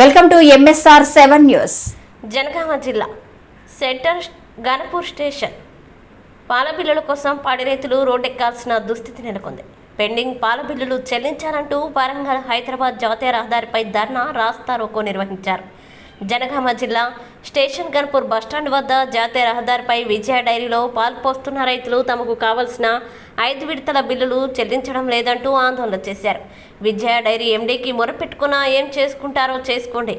Welcome to MSR7 news. Janagama జిల్లా centre Ganapur station పాల బిల్లుల కోసం పాడి రైతులు రోడ్డెక్కాల్సిన దుస్థితి నెలకొంది. పెండింగ్ పాల బిల్లులు చెల్లించాలంటూ వరంగల్ హైదరాబాద్ జాతీయ రహదారిపై ధర్నా రాస్తారోకో నిర్వహించారు. జనగామ జిల్లా స్టేషన్ గణపూర్ బస్టాండ్ వద్ద జాతీయ రహదారిపై విజయ డైరీలో పాలు పోస్తున్న రైతులు తమకు కావలసిన 5 విడతల బిల్లులు చెల్లించడం లేదంటూ ఆందోళన చేశారు. విజయ డైరీ ఎండీకి మొరపెట్టుకున్నా ఏం చేసుకుంటారో చేసుకోండి,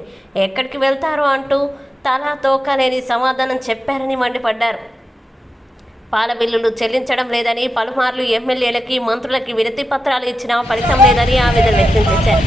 ఎక్కడికి వెళ్తారో అంటూ తలా తోకలేని సమాధానం చెప్పారని మండిపడ్డారు. పాల బిల్లులు చెల్లించడం లేదని పలుమార్లు ఎమ్మెల్యేలకి మంత్రులకి వినతి పత్రాలు ఇచ్చినా ఫలితం లేదని ఆవేదన వ్యక్తం చేశారు.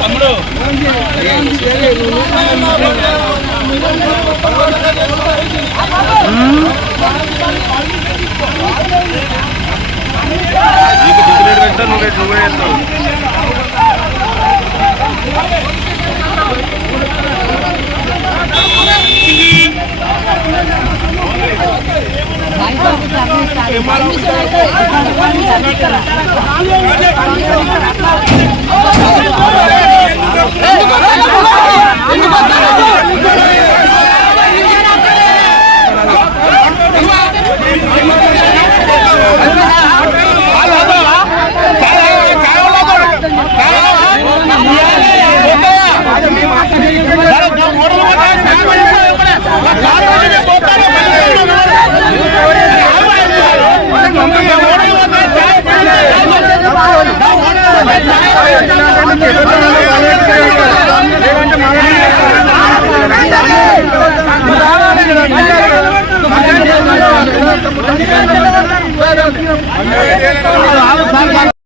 తమ్ముడు